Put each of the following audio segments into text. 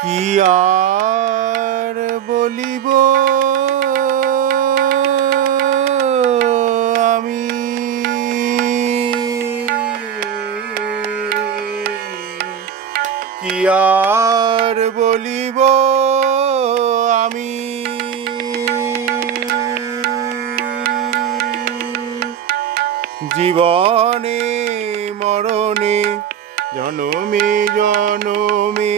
কি আর বলিব আমি, কি আর বলিব আমি, জীবনে মরণে জনমে জনমে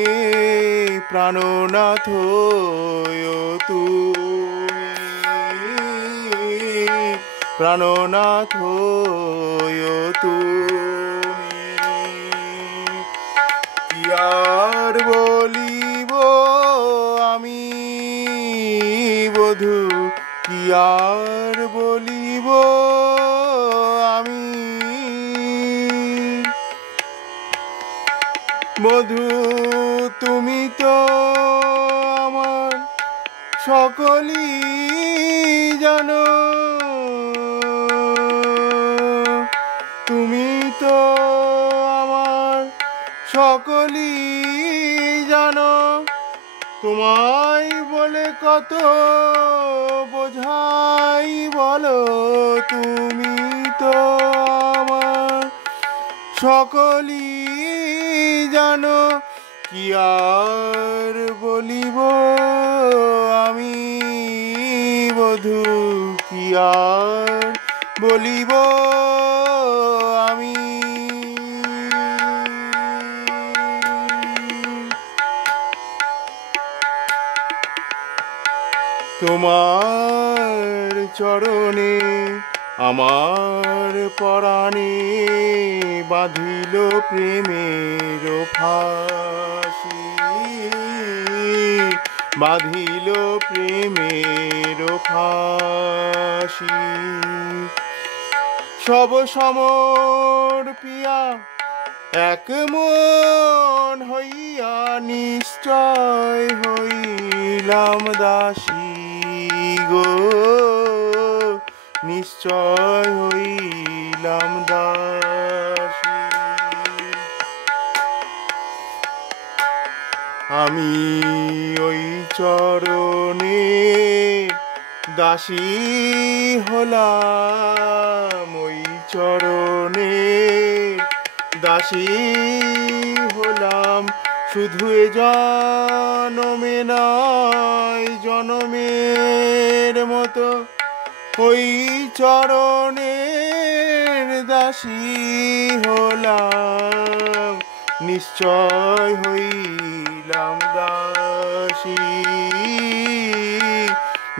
প্রাণনাথ তুমি, প্রাণনাথ তুমি। কি আর বলিব আমি বধূ, কি আর বলিব আমি, বধূ তুমি তো আমার সকলই জানো, তুমি তো আমার সকলই জানো, তোমায় বলে কত বোঝাই বলো, তুমি তো আমার সকলই জানো। কি আর বলিব আমি বধূ, কি আর বলিব আমি, তোমার চরণে আমার পরাণে বাঁধিল প্রেমের ফাঁসি, বাঁধিল প্রেমের ফাঁসি। সব সমর্পিয়া এক মন হইয়া নিশ্চয় হইলাম দাসী গো, নিশ্চয় হইলাম দাসী। আমি ওই চরণে দাসী হলাম, ওই চরণে দাসী হলাম, শুধু এ জনমে নয় জনমের মতো ওই চরণের দাসী হলাম, নিশ্চয় হইলাম দাসী,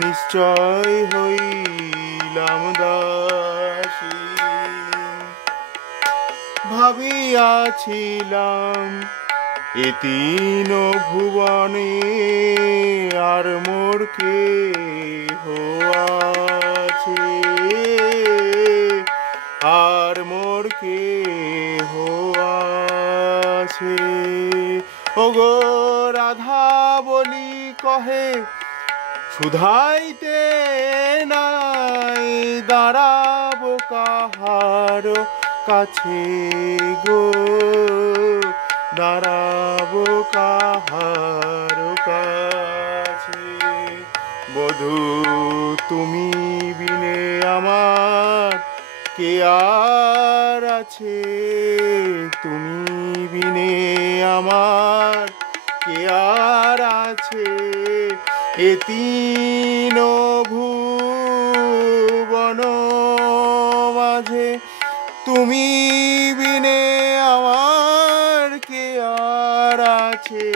নিশ্চয় হইলাম দাসী। ভাবিয়াছিলাম এ তিন ভুবনে আর মোর কেহ আছে, আর মোর কেহ আছে। ওগো রাধা বলি কহে শুধাইতে নাই দাঁড়াবো কাহার কাছে গো, দাঁড়াবো কাহার কাছে। বধূ তুমি বিনে আমার কে আর আছে, তুমি বিনে আমার কে আর আছে, এ তিন ভুবন মাঝে তুমি বিনে আমার কে আর আছে,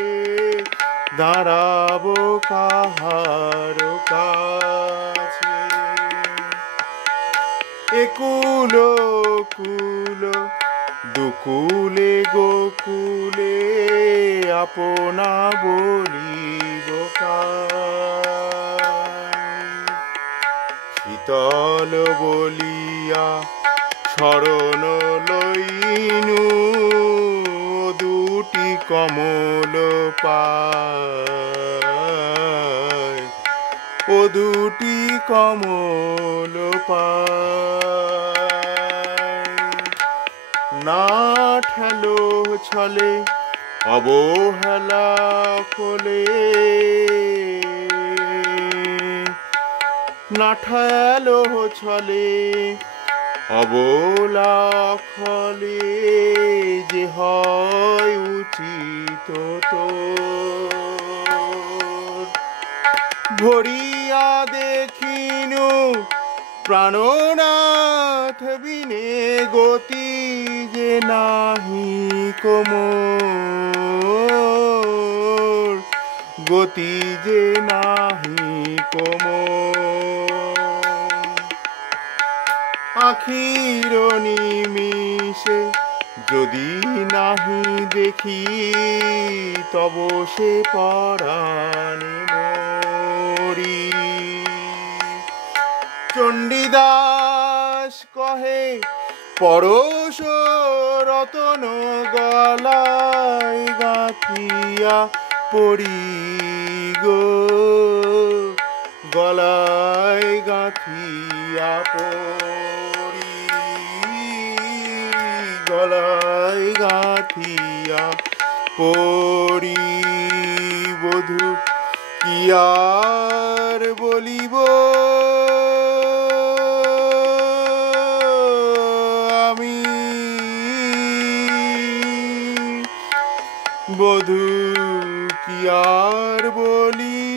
দাঁড়াবো কাহার কাছে। একুল কুল দুকুলে গোকুলে আপনা বলিব কায়, শীতল বলিয়া শরণ লইনু দুটি কমল পায়, ও দুটি কমল পায়। নাট ঠেলো ছলে অবহেলা কোলে না ঠেলো ছলে অবলা ফলে যে হয় উচিত তোর ভরিয়া দেখিনু প্রাণনাথ বিনে গতি যে নাহি কোমর গতি যে নাহি কোমর আখির নিমিষে যদি নাহি দেখি তব সে পরাণে মরি চণ্ডীদাস কহে পরশ রতন গলায় গাঁথিয়া পড়ি গো গলায় গাঁথিয়া পড়ি গলায় গাঁথিয়া পড়ি বধূ কি আর বলিব আমি বধূ কি আর বলি